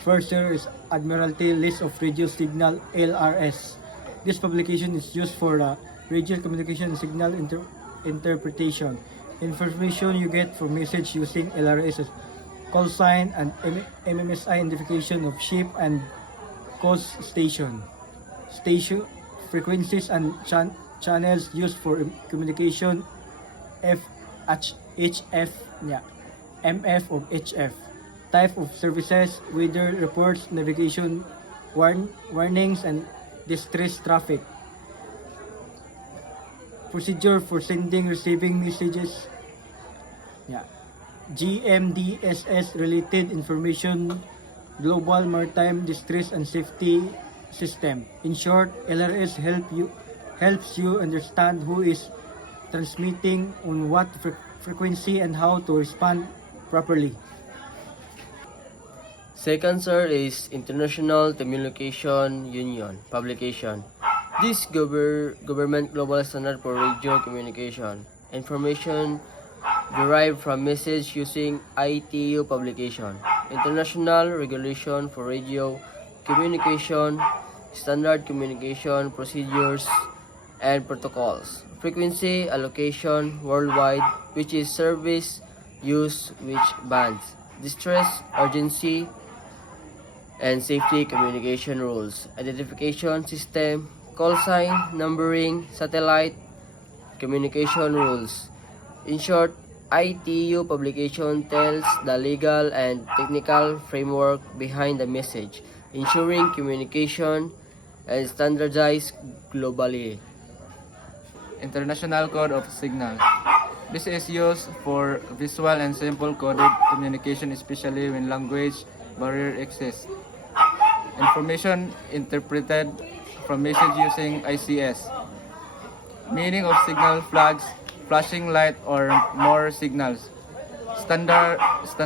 First here is Admiralty List of Radio Signal LRS. This publication is used for radio communication and signal interpretation. Information you get from message using LRS is call sign and MMSI identification of ship and coast station. Station frequencies and channels used for communication HF, MF or HF. Type of services, weather reports, navigation warnings, and distress traffic. Procedure for sending, receiving messages. GMDSS related information, Global Maritime Distress and Safety System. In short, LRS helps you understand who is transmitting on what frequency and how to respond properly. Second, sir, is International Telecommunication Union publication. This government global standard for radio communication. Information derived from message using ITU publication. International regulation for radio communication, standard communication procedures and protocols. Frequency allocation worldwide, which is service use, which bands. Distress, urgency, and safety communication rules, identification system, call sign, numbering, satellite communication rules. In short, ITU publication tells the legal and technical framework behind the message, ensuring communication and standardized globally. International Code of Signal. This is used for visual and simple coded communication, especially when language barrier exists. Information interpreted from message using ICS. Meaning of signal flags, flashing light or more signals. Standardized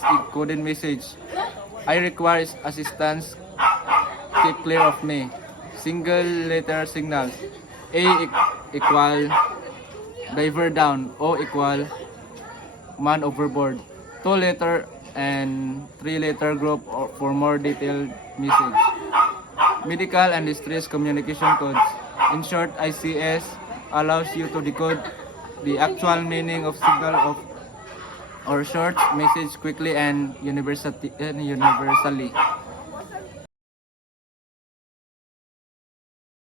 encoded message. I require assistance. Keep clear of me. Single letter signals. A equal diver down. O equal man overboard. 2 letter and 3 letter group for more detailed message. Medical and distress communication codes. In short, ICS allows you to decode the actual meaning of signal or short message quickly and universally.